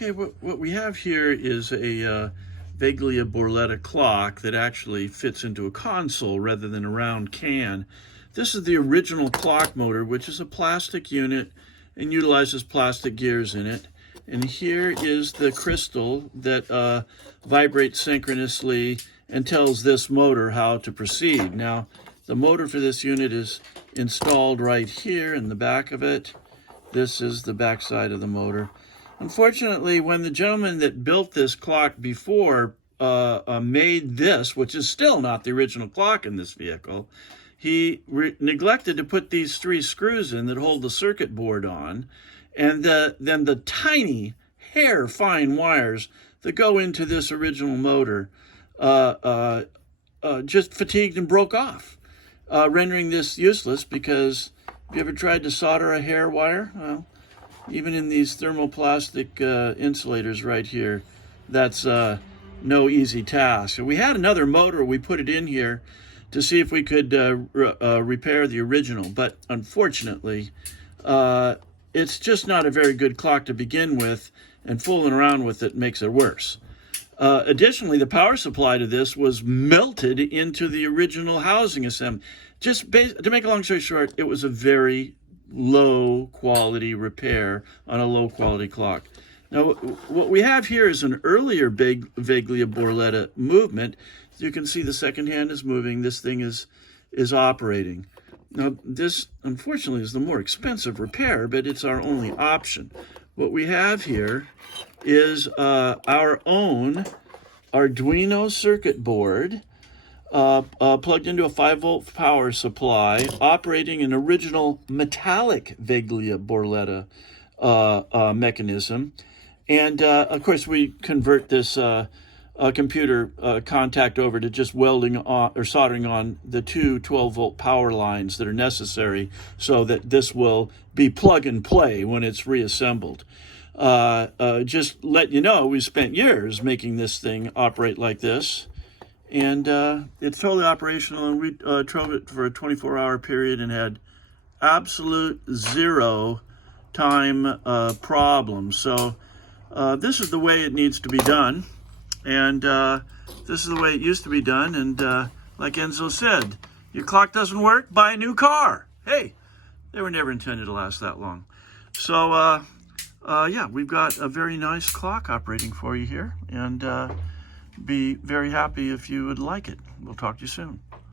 Okay, what we have here is a Veglia clock that actually fits into a console rather than a round can. This is the original clock motor, which is a plastic unit and utilizes plastic gears in it. And here is the crystal that vibrates synchronously and tells this motor how to proceed. Now, the motor for this unit is installed right here in the back of it. This is the back side of the motor. Unfortunately, when the gentleman that built this clock before made this, which is still not the original clock in this vehicle, he neglected to put these 3 screws in that hold the circuit board on, and then the tiny hair-fine wires that go into this original motor just fatigued and broke off, rendering this useless. Because have you ever tried to solder a hair wire? Well, even in these thermoplastic insulators right here, that's no easy task. So we had another motor, we put it in here to see if we could repair the original, but unfortunately, it's just not a very good clock to begin with, and fooling around with it makes it worse. Additionally, the power supply to this was melted into the original housing assembly. To make a long story short, it was a very low quality repair on a low quality clock. Now, what we have here is an earlier Veglia movement. You can see the second hand is moving. This thing is operating. Now, this unfortunately is the more expensive repair, but it's our only option. What we have here is our own Arduino circuit board plugged into a 5-volt power supply, operating an original metallic Veglia mechanism. And of course, we convert this computer contact over to just welding on, or soldering on the 2 12-volt power lines that are necessary so that this will be plug and play when it's reassembled. Just let you know, we spent years making this thing operate like this. And it's totally operational, and we drove it for a 24-hour period and had absolute 0 time problems. So this is the way it needs to be done, and this is the way it used to be done. And like Enzo said, your clock doesn't work, buy a new car. Hey, they were never intended to last that long. So yeah, we've got a very nice clock operating for you here, and be very happy if you would like it. We'll talk to you soon.